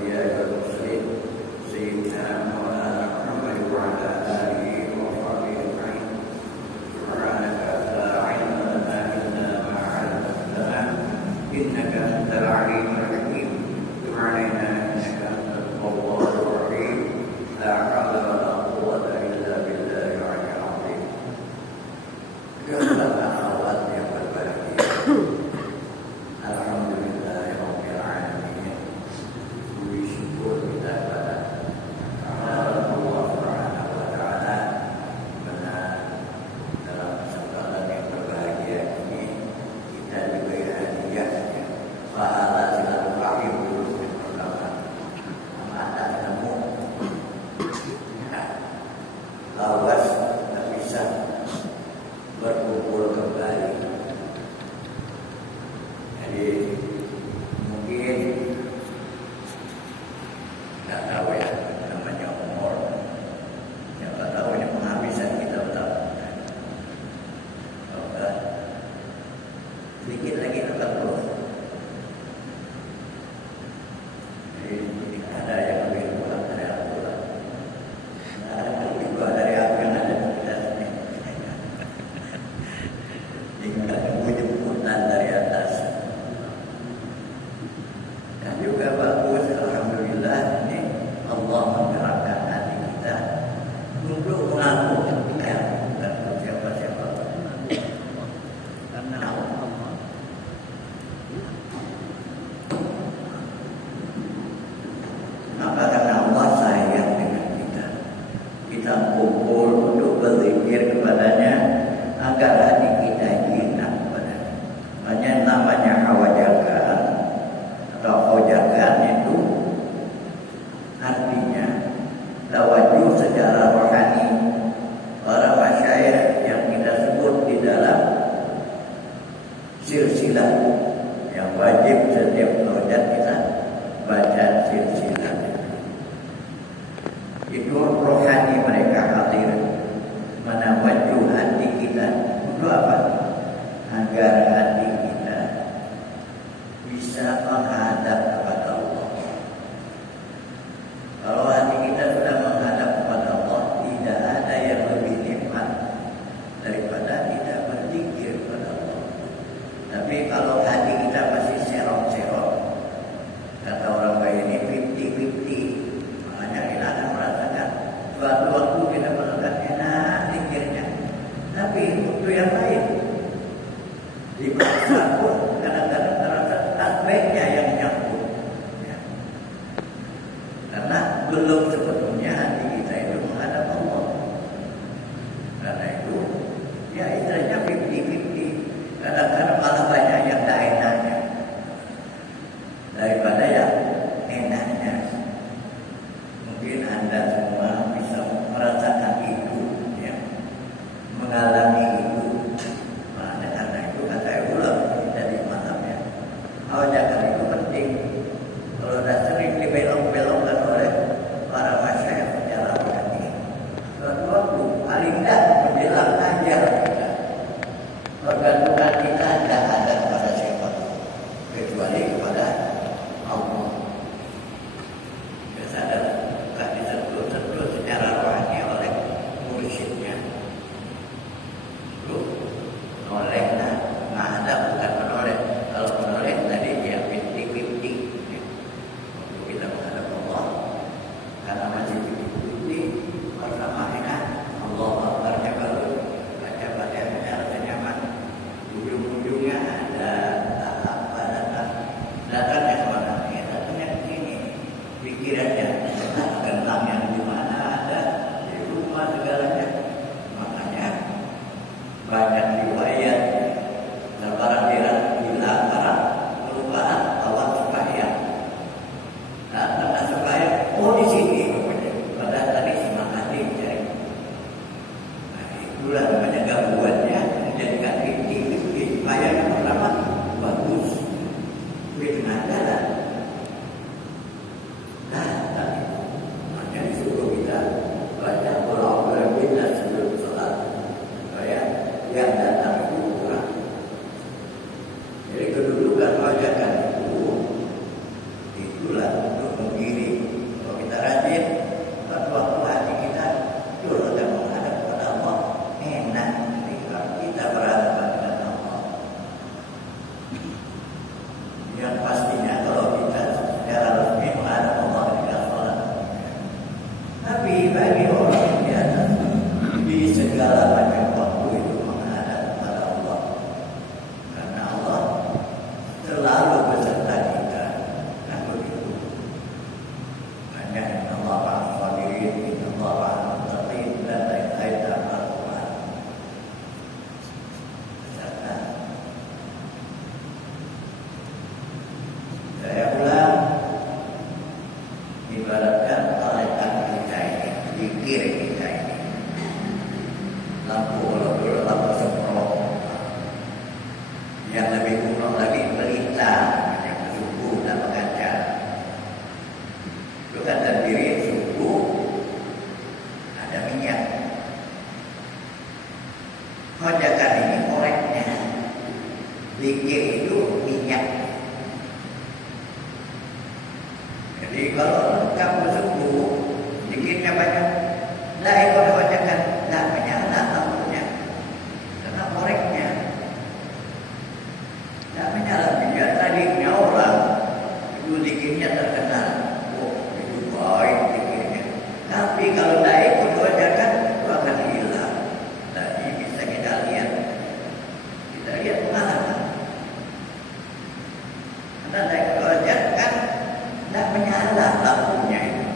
الأنبياء والمرسلين سيدنا مولانا محمد وعلى آله وصحبه أجمعين. سبحانك لا علم لنا إلا ما علمتنا إنك أنت العليم الحكيم. تب علينا إنك أنت التواب الرحيم. لا حول ولا قوة إلا بالله العلي العظيم. يا أخوات yang berbahagia, alhamdulillah rabbil alamin. Puji syukur kita kepada Allah Subhanahu wa taala karena dalam kesempatan yang berbahagia ini kita diberi hadiah pahala silaturahim dulu yang pertama. Ada temu lawas tak bisa berkumpul kembali. Jadi mungkin nggak tahu ya namanya umur, siapa tahu ini penghabisan kita betul. Oke, sedikit lagi tetap terus. Jadi ada yang lebih kurang, ada yang kurang. Ada yang lebih kurang dari apa yang ada di kita sini. Hingga jemputan dari atas. Dan juga bagus, alhamdulillah ini Allah menggerakkan hati kita untuk mengaku ya, bukan untuk siapa-siapa. Karena Allah. Maka karena Allah sayang dengan kita, kita kumpul untuk berzikir kepadanya agar hati kita jinak kepadanya. Makanya namanya hawajakan atau hojakan itu artinya tawajuh secara rohani. Para masyayikh yang kita sebut di dalam silsilah yang wajib setiap hojat kita baca silsilah itu rohani mereka hadir menawajuh hati kita untuk apa? Agar hati kita bisa menghadap kepada Allah. Kalau hati kita sudah menghadap kepada Allah, tidak ada yang lebih nikmat daripada kita berzikir kepada Allah. Tapi kalau hati kita masih serong-serong, kata orang baik ini 50-50, makanya kita akan merasakan suatu waktu kita merasakan enak zikirnya, tapi waktu yang lain dipaksa pun kadang-kadang terasa aspeknya yang nyambung ya. Karena belum sebetulnya hati kita itu menghadap Allah. Karena itu ya istilahnya 50-50. Kadang-kadang malah banyak yang tak enaknya daripada yang enaknya. Mungkin Anda semua bisa merasakan itu ya, mengalami itu. Karena itu kan saya ulang dari malamnya. Hawajakan itu penting. Kalau sudah sering dibelok-belokkan oleh para masyarakat Jadi kalau kamu bersuku, dikitnya banyak, nah ikut bacakan, nah menyala lampunya, karena koreknya, nah menyala dia tadinya orang itu dikitnya terkenal, oh itu baik dikitnya. Tapi kalau tidak ikut bacakan, itu akan hilang. Tadi bisa kita lihat mana? Karena tidak ikut bacakan, tidak menyala lampunya itu.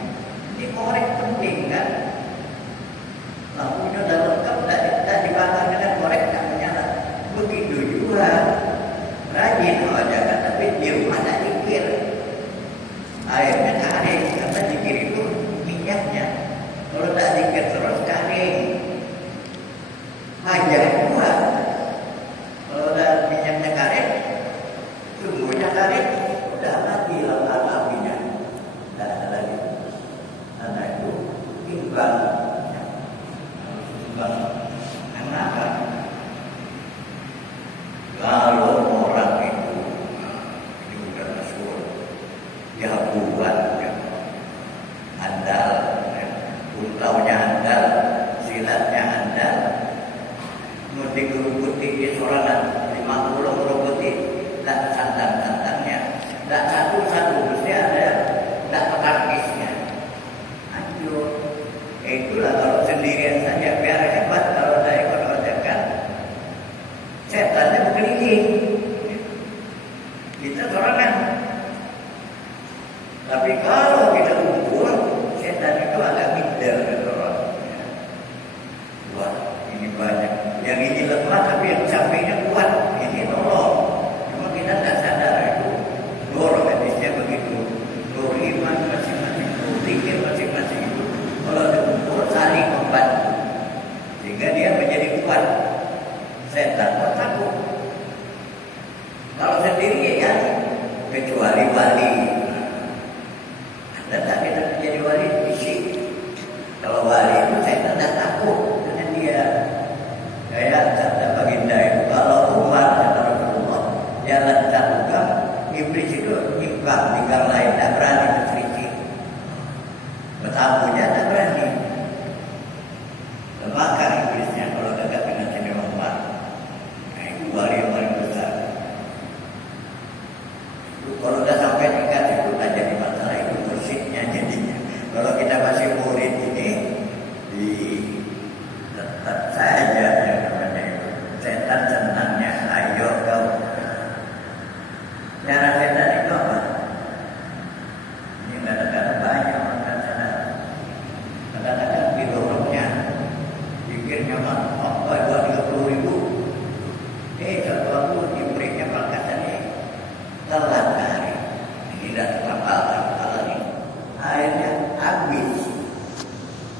Ini korek penting kan? Lampunya sudah lengkap, tidak dibakar dengan korek, tidak menyala. Begitu juga rajin bacakan, tapi di rumah tidak dikir. Airnya kering, karena dikir itu minyaknya. Kalau tidak dikir terus kering. Aja kuat. Kalau udah minyaknya kering, sumbunya kering, udah mati apinya. Tidak ada lagi. Karena itu imbang. Kenapa? Kalau orang itu ini udah masyhur, dia buat andal, untaunya andal, silatnya andal, mudik putih di sorangan 50 putih, tak santang-santangnya, tak satu-satu mesti ada, tak petakisnya. Hancur. Itulah kalau sendirian saja biar hebat, kalau saya ikut-ikutkan setannya berkeliling. Kita sorangan. Tapi kalau kita kumpul, setan itu agak minder gitu orang. Wah, ini banyak. Yang ini lemah tapi yang sampingnya kuat. Ini nolong. Cuma kita tidak sadar itu. Dorong hadisnya begitu. Nur iman masing-masing, nur zikir masing-masing itu. Kalau dikumpul saling membantu. Sehingga dia menjadi kuat. Setan pun takut. Kalau sendiri ya, kecuali wali. Anda tak kita menjadi wali fisik. Kalau wali itu setan tak takut. Karena dia kayak kata baginda itu, kalau Umar kata Rasulullah jalan satu gang, iblis itu nyimpang di gang lain, tak berani berselisih. Bertamunya tak berani. Lemahkan iblisnya kalau dekat dengan Nabi Muhammad. Nah, itu wali yang paling besar. Itu kalau sudah sampai tingkat itu tak jadi masalah, itu musiknya jadinya. Kalau kita masih murid ini, di tetap saja yang namanya itu. Setan senangnya, ayo kau. Cara setan itu apa? Ini kadang-kadang banyak orang sana. Kadang-kadang didorongnya, pikirnya apa 30.000. Satu waktu di muridnya pangkatan ini telat hari. Ini tidak terpapar ini. Akhirnya habis.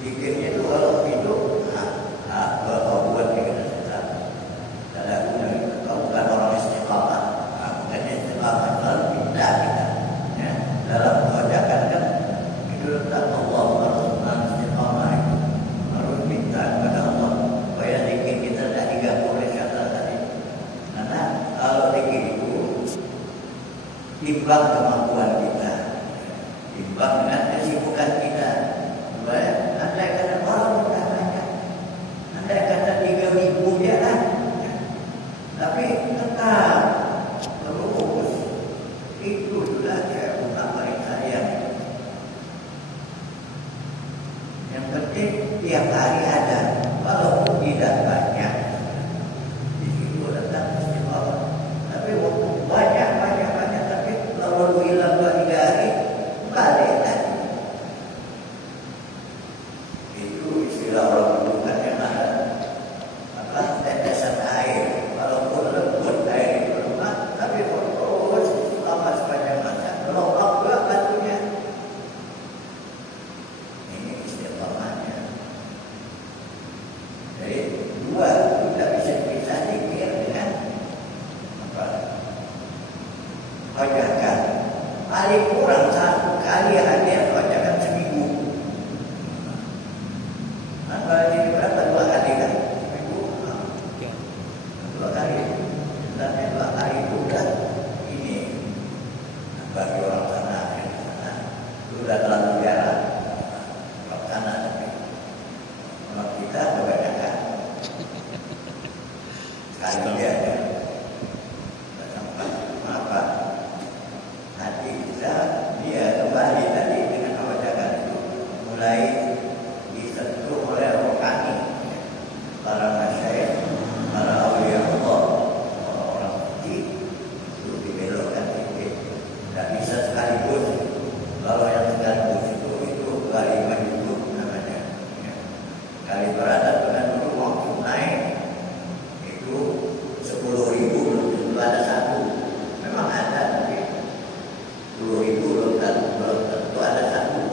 Pikirnya itu kalau hidup, bapak buat pikir setan. Tidak guna. Kau bukan orang istiqamah. Bukan istiqamah, lalu pindah kita. Ya. Dalam mengajarkan kan, itu tentang Allah Rasulullah istiqamah itu. Harus minta kepada Allah. Supaya dikir kita tidak diganggu oleh syaitan tadi. Karena kalau dikir itu timbang kemampuan kita, timbang dengan kesibukan kita. Andai kata orang sudah banyak, andai kata 3.000 dia lah, tapi tetap terus itu sudah saya utama saya. Yang penting tiap hari ada, walaupun tidak banyak. Di situ datang istiqamah. Tapi waktu banyak, tapi lalu hilang 2-3 hari, balik lagi. Itu istilah orang bukan yang ada. Apa tetesan air, walaupun lembut air itu lemah, tapi terus lama sepanjang masa. Lompat juga batunya. Ini istiqamahnya. sudah terlalu jarang ke kanan. Kalau kita kebanyakan kali dia tempat apa hati kita dia kembali tadi dengan kebacakan itu mulai disentuh oleh rohani para masyayikh, para awliya Allah, orang suci itu dibelokkan sedikit. Tidak bisa sekaligus. Kalau yang sekaligus itu kalimat itu namanya. Kali beradat dengan dulu waktu naik itu 10.000 belum ada satu. Memang ada tapi 10.000 belum tentu ada satu.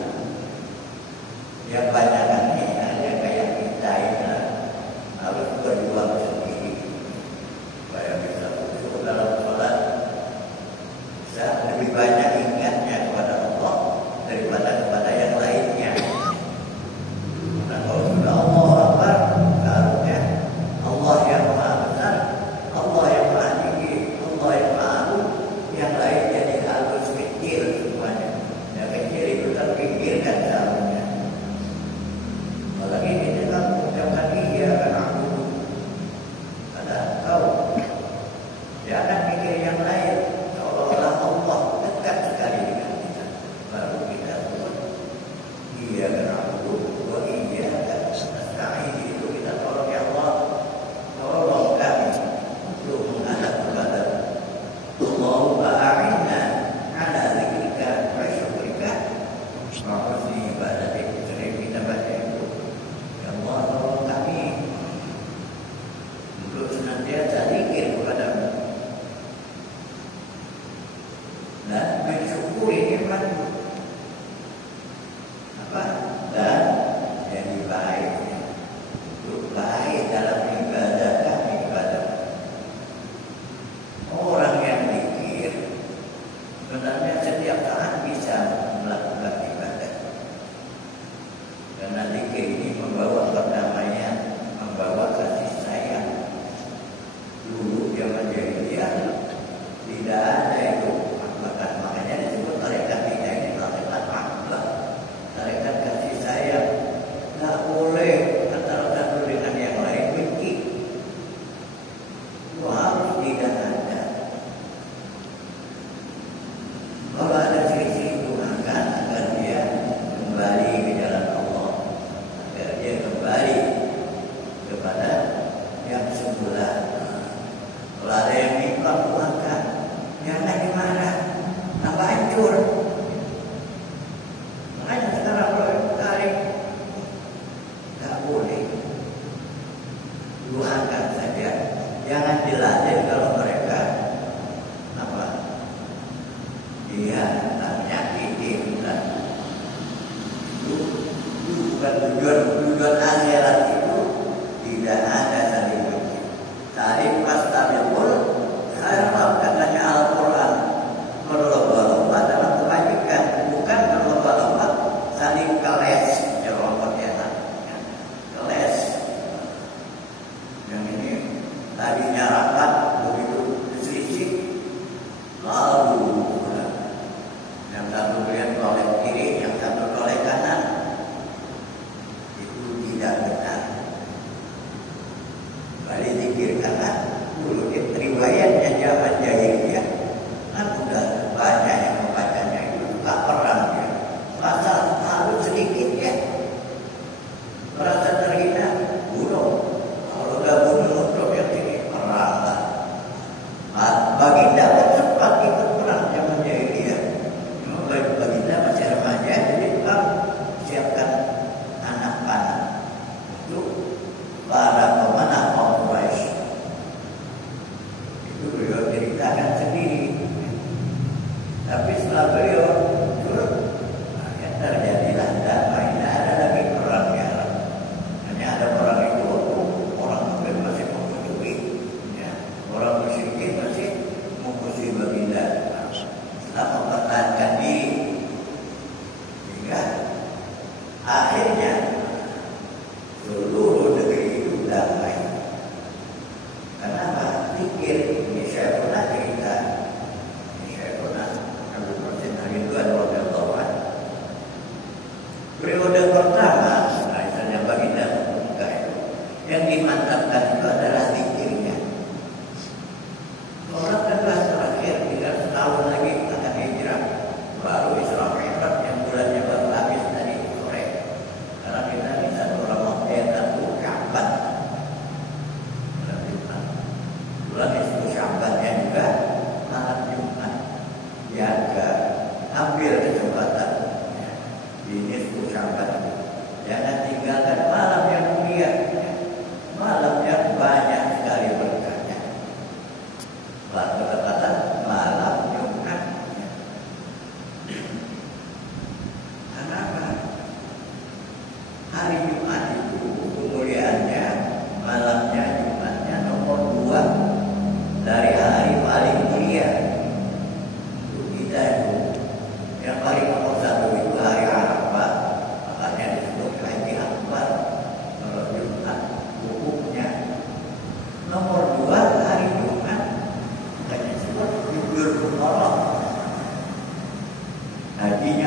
Yang banyak kan ini hanya kayak kita ini harus berjuang sendiri supaya bisa khusyuk dalam sholat, bisa lebih banyak ingatnya kepada Allah daripada kepada yang lainnya. Nah, kalau sudah Allah Akbar, seharusnya Allah yang Maha Besar, Allah yang Maha Tinggi, Allah yang Maha Agung, yang lain jadi harus kecil semuanya. Yang kecil itu terpikirkan seharusnya. Apalagi kita kan mengucapkan iya kan aku, ada kau, jangan mikir yang lain. Seolah-olah Allah dekat sekali dengan kita. Baru kita buat iya kan aku, buat iya kan nasta'in, itu kita tolong ya Allah, tolong kami untuk menghadap kepada Allahumma a'inna ala zikrika wa syukrika wa husni ibadatik. Sering kita baca itu, ya Allah tolong kami untuk senantiasa zikir kepadamu dan mensyukuri nikmatmu apa dan jadi baik untuk baik dalam ibadah kami kepadamu. Orang yang zikir sebenarnya setiap saat bisa melakukan ibadah, karena zikir ini membawa perdamaian, membawa kasih sayang. Dulu zaman jahiliyah tidak ada itu, makanya disebut tarekat tidak ini tarekat akhlak, tarekat kasih sayang. Tidak boleh antara satu dengan yang lain benci. Itu harus tidak ada. Kalau ada selisih itu agar dia kembali ke jalan Allah, agar dia kembali kepada yang semula. Kalau ada yang minta buangkan, jangan dimarah, tambah hancur. Makanya sekarang kalau tarik, tak boleh. Luangkan saja, jangan dilatih kalau mereka apa? Dia menyakiti kita. Itu bukan tujuan akhirat itu tidak ada saling benci. Tarik fastabiqul khairat, katanya Al-Quran. Berlomba-lomba dalam kebajikan, bukan berlomba-lomba saling keles. Keles. Yang ini tadinya rapat, begitu selisih, lalu yang satu lihat oleh kiri, yang satu oleh kanan. Itu tidak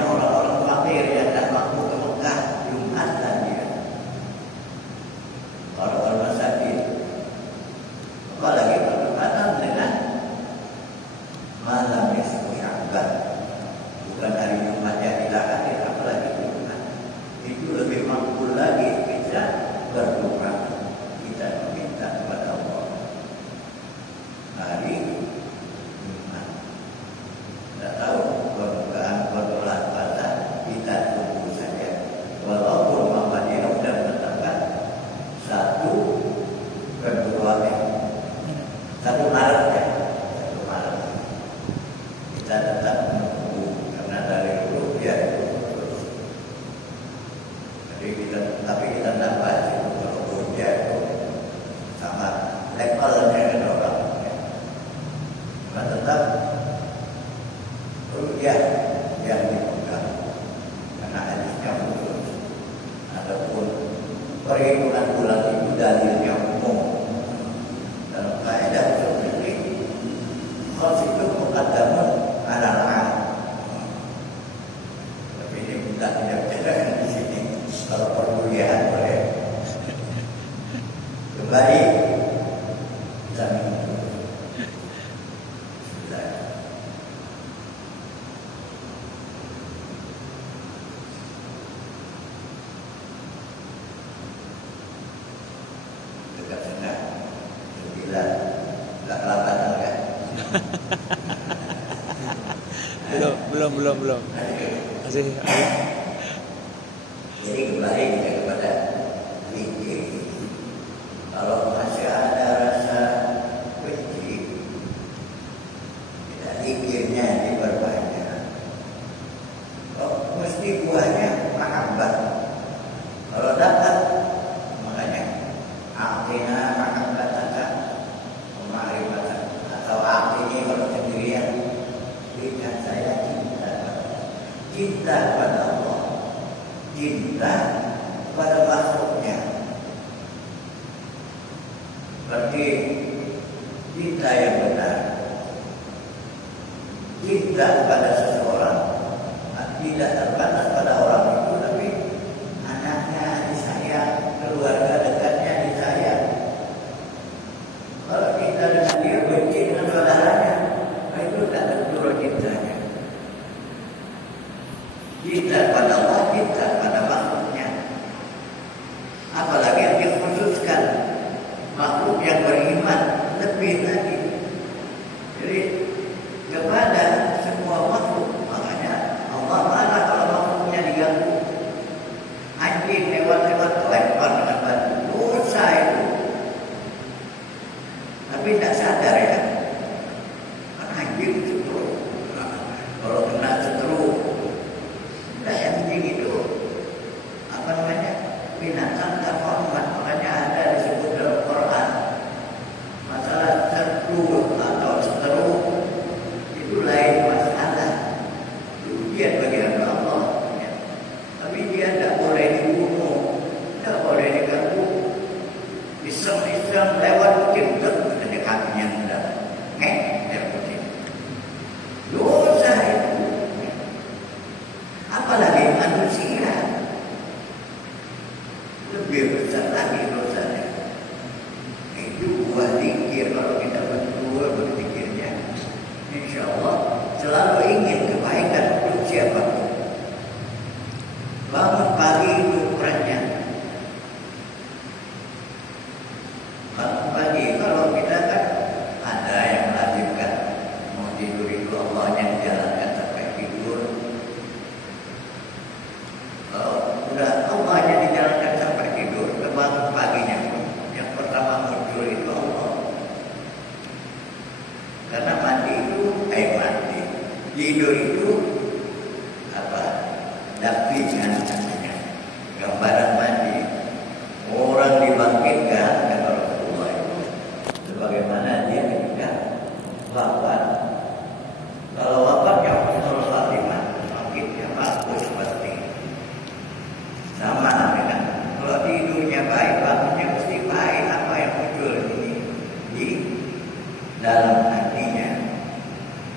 orang-orang fakir yang tak mampu ke Mekah Jumatan dia. Orang-orang masakin, apalagi bertepatan dengan malam nisfu Sya'ban, bukan hari Jumat yang kita hadir, apalagi Jumat. Itu lebih mampu lagi kita berdoa, kita meminta kepada Allah. Hari Jumat, tidak tahu pembukaan berdoa pada kita tunggu saja. Walaupun Muhammadiyah sudah menetapkan 1 Februari, 1 Maret ya, 1 Maret. Kita tetap menunggu karena dari dulu ya itu terus. Jadi tapi kita tambah menunggu dia itu sama levelnya kan orang. Kita tetap rupiah yang dipegang karena hadisnya khusus. Adapun perhitungan bulan itu dalilnya umum. Dalam kaidah usul fikih, khas itu muqaddamun ala al-'am. Tapi ini kita tidak bicarakan di sini. Kalau perkuliahan boleh. Kembali kita menunggu. Dekat tengah 9, tak kelabatan kan? Belum. Masih ada. Jadi kembali kita kepada zikir. Kalau masih ada rasa benci, kita zikirnya diperbanyak. Mesti buahnya mahabbah. Kalau dapat, makanya artinya mahabbataka ma'rifatan, atau artinya kalau sendirian, berikan saya cinta pada Allah, cinta pada makhluknya. Berarti cinta yang benar, cinta pada seseorang tidak terbatas pada orang itu, tapi anaknya disayang, keluarga dekatnya disayang. Kalau kita dengan dia benci dengan saudaranya, itu tak tentu cintanya. Cinta pada Allah, cinta pada makhluknya. Apalagi yang dikhususkan makhluk yang beriman lebih lagi. Jadi kepada semua makhluk, makanya Allah marah kalau makhluknya diganggu. Anjing lewat-lewat lempar dengan batu, dosa itu. Tapi tidak sadar ya, anjing setrum. Kalau kena setrum, anjing itu apa namanya, binatang terhormat. Makanya ada disebut dalam Quran masalah setrum atau setrum itu lain masalah, ujian bagi hamba Allah ya. Tapi dia tidak boleh dibunuh, tidak boleh diganggu. Iseng-iseng lewat kucing dari kakinya sudah dari kucing, dosa itu. Apalagi manusia, lebih besar lagi dosanya. Itu buah zikir. Kalau kita berdua berzikirnya, insya Allah selalu ingin kebaikan untuk siapapun. Bangun pagi itu ukurannya. Bangun pagi, kalau kita kan ada yang melazimkan mau tidur itu Allahnya dijalankan sampai tidur. Kalau sudah Allahnya dijalankan sampai tidur, bangun paginya yang pertama muncul itu Allah. Karena mandi itu, tidur itu apa? Dampingan namanya. Gambaran mandi. Orang dibangkitkan kata Rasulullah itu sebagaimana dia ketika wafat. Kalau wafatnya Rasulullah Fatimah, bangkitnya bagus pasti. Sama dengan kalau tidurnya baik, bangunnya mesti baik. Apa yang muncul ini di dalam hatinya.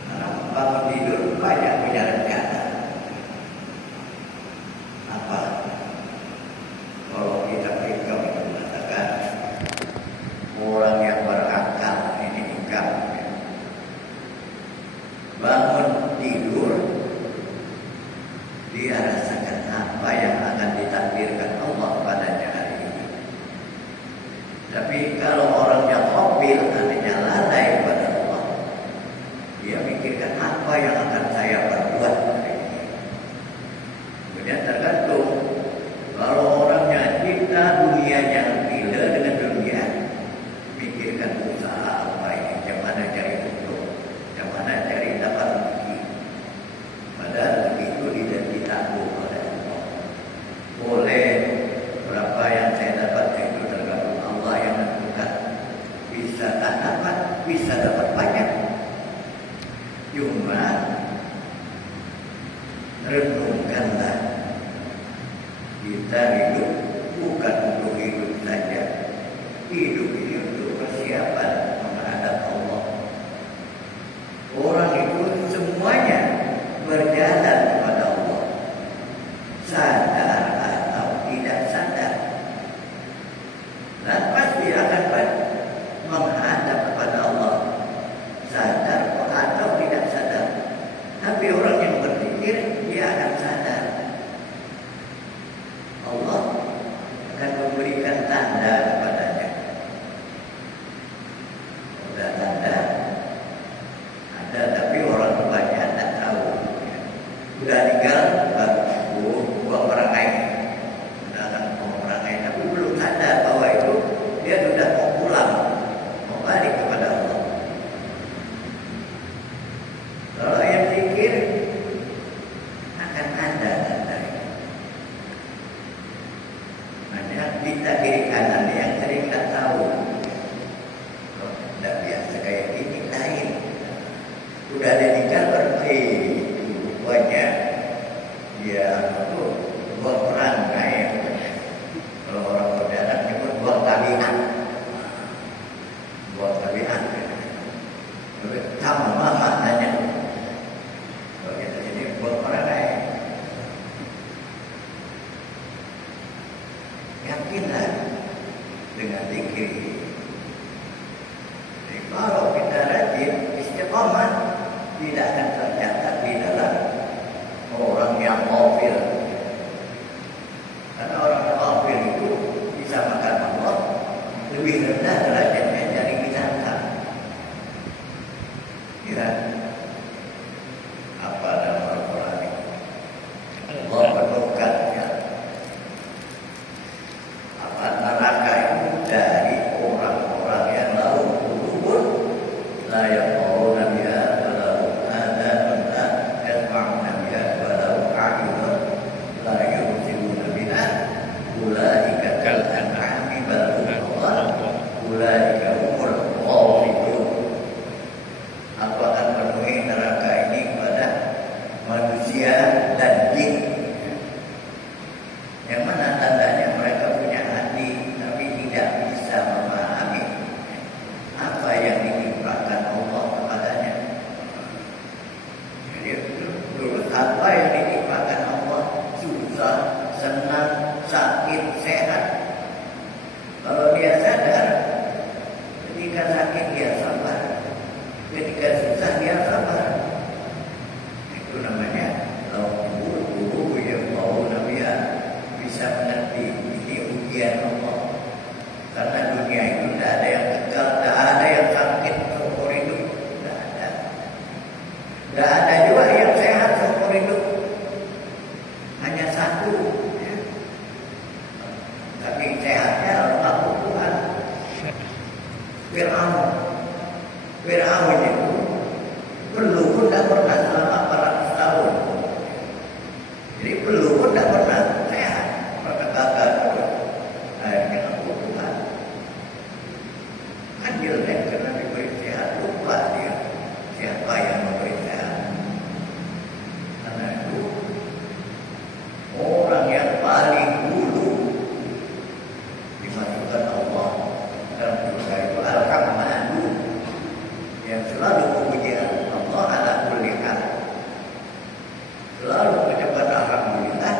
Karena bangun tidur banyak punya rencana. kita rasakan apa yang akan ditakdirkan Allah padanya hari ini. Tapi kalau orang yang ghafil, artinya lalai pada Allah, dia mikirkan apa yang akan saya perbuat hari ini. Kemudian tergantung, kalau orangnya cinta dunianya, gila dengan dunia, mikirkan usaha apa ini, yang mana cari untung, yang mana cari dapat rezeki. Padahal rezeki itu tidak ditanggung oleh Allah. Boleh berapa yang saya dapat itu tergantung Allah yang menentukan. Bisa tak dapat, bisa dapat banyak. Cuma renungkanlah, kita hidup bukan untuk hidup saja. Hidup ini untuk persiapan menghadap Allah. Orang itu semuanya berjalan kepada Allah, sadar atau tidak sadar, dan pasti akan menghadap kepada Allah, sadar atau tidak sadar. Tapi orang yang berpikir, dia akan sadar. Allah akan memberikan tanda kepadanya. Sudah tanda ada, tapi orang tuanya tidak tahu. Sudah tinggal buang perangai, datang buang perangai, tapi belum sadar bahwa itu dia sudah mau pulang, mau balik kepada Allah. Kalau yang pikir akan ada tanda. Hanya kita kiri kanan yang sering tak tahu. Oh, tidak biasa kayak ini lain. Udah ada tinggal berarti rupanya dia itu buang perangai. Kalau orang modern nyebut buang tabiat. Buang tabiat. Sama maknanya. Kalau kita jadi buang perangai. Yakinlah dengan zikir. Jadi kalau kita rajin istiqamah, tidak akan tercatat di dalam orang yang ghafil. Karena orang yang ghafil itu bisa makan Allah lebih rendah derajatnya dari binatang. Ya, apa nama Al-Quran ini? Allah berdoanya. Apa neraka itu dari orang-orang yang lalu kubur, layak mau nabiya, walau ada benda, esma'u nabiya, walau a'yuh, layak usibu nabiya, ulaika kal an'ami bal hum adall, ulaika humul ghafilun. Aku akan penuhi neraka ini pada manusia dan jin. Yang mana tandanya mereka punya hati tapi tidak bisa memahami apa yang ditimpakan Allah kepadanya. Jadi terus apa yang ditimpakan Allah, susah, senang, sakit, sehat. Kalau dia sadar, ketika sakit dia sabar, ketika susah dia sabar. Itu namanya tubuh yang mau nabiya, bisa mengerti ini ujian Allah. Karena dunia itu tidak ada yang kekal, tidak ada yang sakit seumur hidup, tidak ada. Tidak ada juga yang sehat seumur hidup, hanya satu. Ya. Tapi sehatnya Allah Tuhan. Fir'aun itu perlu pun tidak pernah selama 400 tahun. Jadi perlu pun tidak pernah sehat, pernah gagal terus. Akhirnya aku Tuhan. Adil deh, karena diberi sehat, lupa dia siapa yang memberi sehat. Karena itu orang yang paling dulu dimasukkan Allah dalam surga itu Al-Rahmanu, yang selalu memuji Allah ala kulli hal, selalu mengucapkan alhamdulillah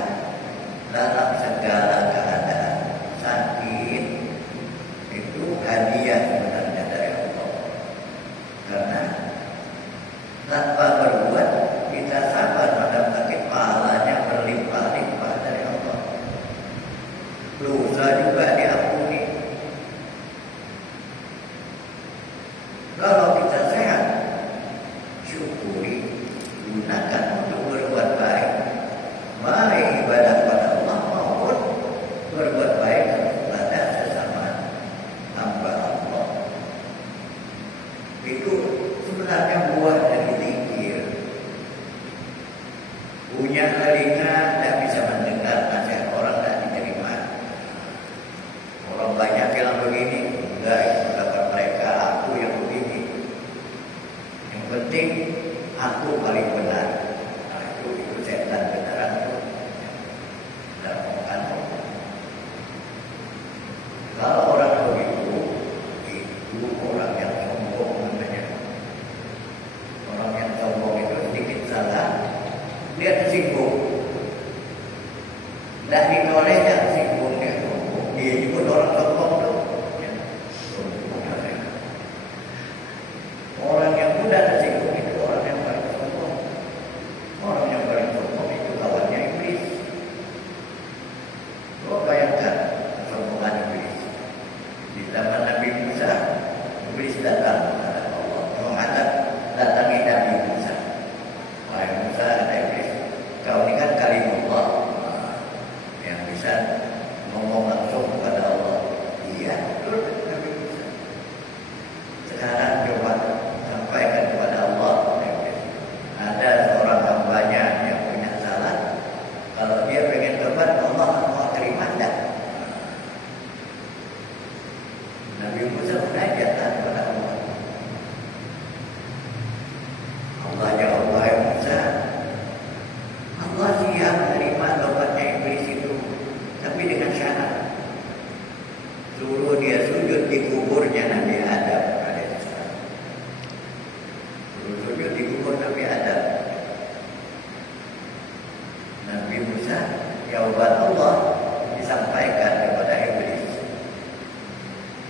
telinga tidak bisa mendengar nasihat orang, tidak diterima. Orang banyak bilang begini, enggak, itu pendapat mereka, aku yang begini. Yang penting aku paling benar. Nah, itu setan beneran itu. Dan omongan. Kalau orang begitu, itu orang yang sombong namanya. Orang yang sombong itu sedikit salah, dia tersinggung. Tidak dinoleh yang tersinggung, dia sombong. Dia juga orang sombong tuh. Ya, sombong namanya. Orang yang mudah tersinggung itu orang yang paling sombong. Orang yang paling sombong itu lawannya iblis. Kau bayangkan kesombongan iblis. Di zaman Nabi Musa, iblis datang kepada Allah, menghadap datangi Nabi Musa. Wahai Musa, kata iblis, kau ini kan kalimullah, yang bisa ngomong langsung kepada Allah. Iya, betul Nabi Musa. Sekarang coba sampaikan kepada Allah, iblis. Ada seorang hambanya yang punya salah. Kalau dia pengen tobat, Allah mau terima enggak? Nabi Musa munajat kepada Allah. Allah jawab, wahai Musa, Allah siap menerima tobatnya iblis itu, tapi dengan syarat. Suruh dia sujud di kuburnya Nabi Adam alaihissalam. Suruh sujud di kubur Nabi Adam. Nabi Musa, jawaban Allah disampaikan kepada iblis.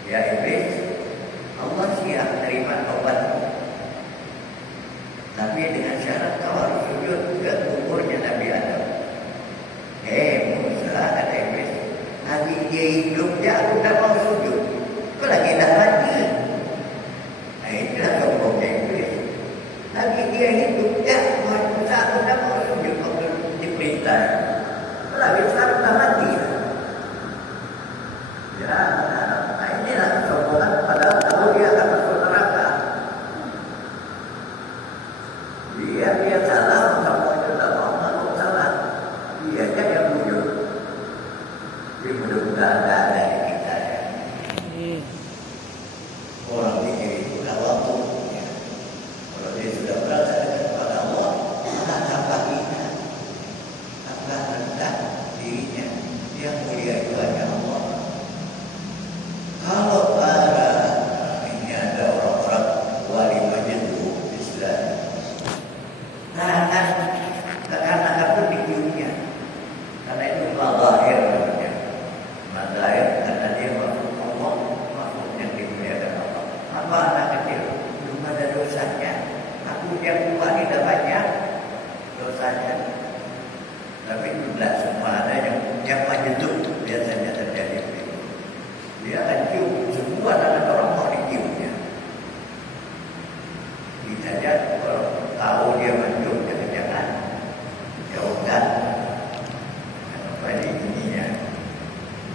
Ya iblis, Allah siap menerima tobatmu, tapi dengan syarat kau harus sujud ke kuburnya Nabi Adam. Musa, kata iblis, lagi dia hidup dia aku tak mau sujud, kau lagi dah mati. Nah itulah sombongnya iblis. Lagi dia hidup dia, Musa aku tak mau sujud, kau diperintah. Kau lagi sekarang dah mati. Ya, nah inilah kesombongan pada tahu dia akan masuk neraka. Dia salah, kamu itu tak mau salah. Dia aja yang bujur. Dia mudah-mudahan tak ada di kita ya. Orang pikir itu dah waktu. Ya. Kalau dia sudah berasa dekat kepada Allah, tak tambah hina, tambah rendah dirinya. Yang mulia itu hanya Allah. Kalau para ini ada orang-orang wali majnun Islam, akan pun diciumnya, karena itu mazahir namanya. Mazahir karena dia makhluk Allah, makhluk yang dimuliakan Allah. Apa anak kecil belum ada dosanya? Aku yang tua ini dah banyak dosanya. Tapi tidak semua ada yang majnun biasanya terjadi. Dia akan cium semua tangan orang mau diciumnya. Kita saja kalau tahu dia manjur jangan jauhkan. Apa ininya?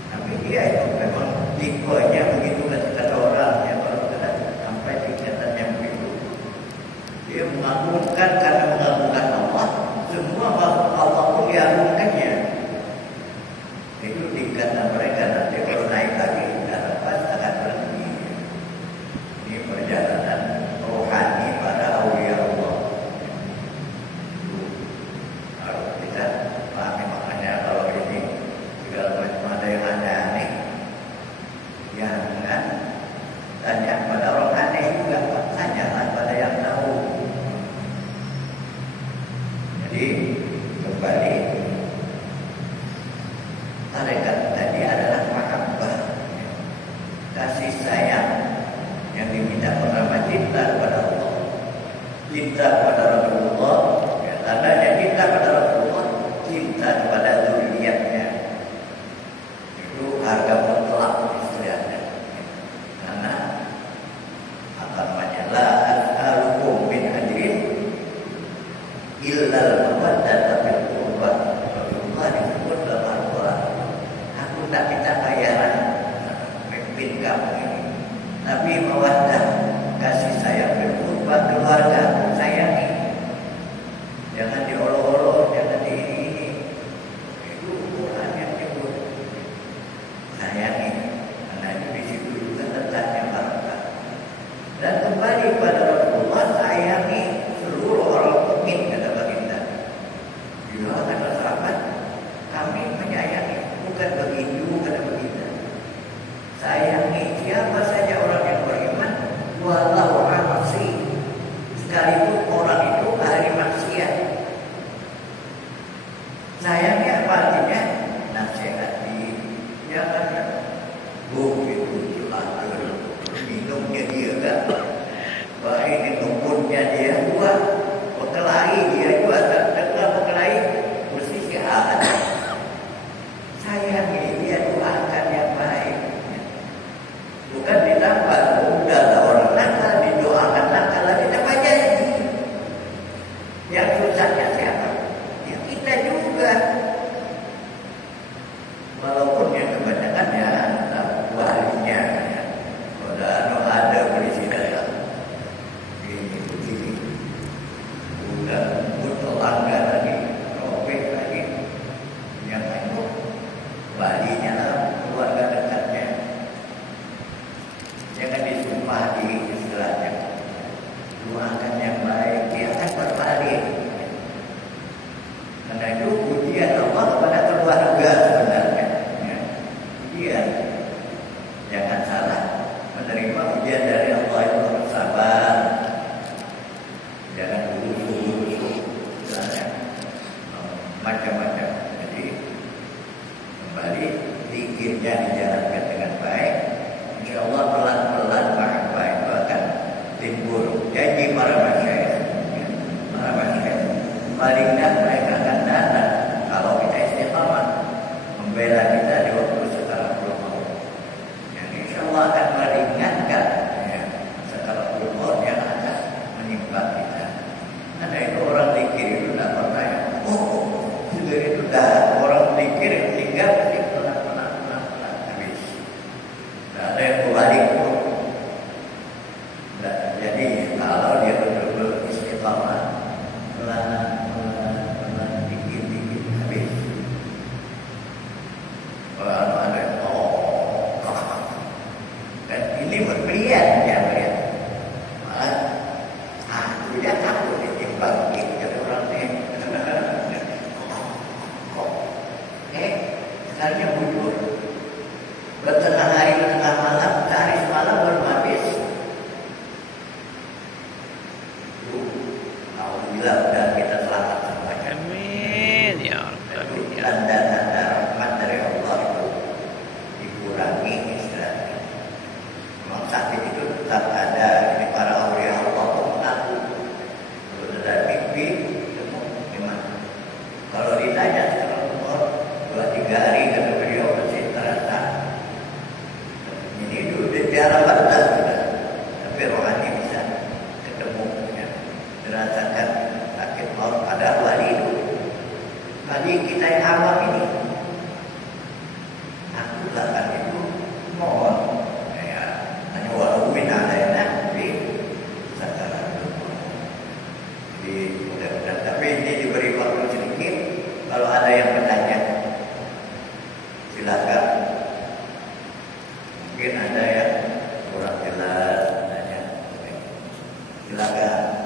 Tapi dia itu memang tipenya begitu kata orang yang kalau sampai tingkatannya begitu. Dia mengagungkan karena mengagungkan Allah, semua makhluk Allah pun diagungkannya. Itu tingkatan mereka nanti kalau naik lagi. Akan berhenti. Ini perjalanan rohani pada awliya Allah. Kalau kita pahami maknanya, kalau ini segala macam ada yang aneh-aneh, jangan tanya pada orang aneh juga, tanyalah pada yang tahu. Jadi kembali, tarekat tadi adalah mahabbah, kasih sayang yang diminta pertama cinta kepada Allah, cinta kepada Rasulullah, ya, tandanya cinta kepada Rasulullah, cinta kepada zuriatnya. Itu harga mutlak istilahnya. Karena apa namanya? La as'alukum min ajrin illal mawaddata fil qurba. Rasulullah disebut dalam Al-Quran. Aku tak minta bayaran pemimpin kamu ini, tapi mawaddah, kasih sayang berkurban keluarga, sayangi. bukan begitu, bukan begitu. Sayangi siapa saja orang yang beriman, walau asi, sekalipun orang itu ahli maksiat. Sayangnya apa artinya? Nasihati, jangan itu atur minumnya dia kan, baik itu kebunnya dia buat, berkelahi dia buat, setelah berkelahi mesti sihat. Sayangi dia, doakan yang baik. Bukan ditambah, udah orang nakal didoakan nakal lagi tambah jadi. Yang susahnya siapa? Ya kita juga. Walaupun yang kebanyakan ya walinya, ya. Kalau ada polisi dalam ini begini, udah bertelanggar lagi, robek lagi, yang itu walinya lah, keluarga dekatnya. Jangan disumpah di istilahnya. Doakan yang baik, dia akan berbalik. Karena itu pujian Allah kepada keluarga sebenarnya. Ya. Pujian. Jangan salah. Menerima pujian dari Allah itu harus sabar. Jangan buru-buru. Misalnya macam-macam. Jadi kembali zikirnya dijalankan dengan baik. Insya Allah pelan-pelan maka itu akan timbul janji para masyayikh. Para masyayikh paling tidak mereka akan datang kalau kita istiqamah membela kita di waktu setelah maut. Yang insya Allah akan meringankan ya, setelah maut yang akan menimpa kita. Karena itu orang zikir itu tidak pernah ya. Zikir itu dah orang zikir tinggal pelan-pelan habis. Tidak ada yang berbalik pun. Jadi kalau dia betul-betul istiqamah, pelan-pelan dikit-dikit habis. Kalau ada dan ini berpilihan ya melihat. Dia takut ditimbang gitu orang ini. Sekarang bujur. Bertengah hari, bertengah malam, sehari semalam belum habis. Alhamdulillah udah kita selamat semuanya. Amin ya Rabbal alamin. Tanda-tanda rahmat dari Allah itu dikurangi istilahnya. Memang sakit itu tetap ada. Ini para awliya Allah mengaku. Kalau ada mimpi, ketemu gimana? Kalau ditanya sekarang umur 2-3 hari kata beliau masih terasa. Ini udah jarang banget sudah. Tapi rohani bisa ketemu ya. Merasakan sakit maut pada wali itu. Bagi kita yang awam ini, aku takkan itu mohon ya, hanya walaupun ada yang nanti sekarang di mudah-mudahan. Tapi ini diberi waktu sedikit. Kalau ada yang bertanya, silakan. Mungkin ada yang kurang jelas, tanya. Silakan.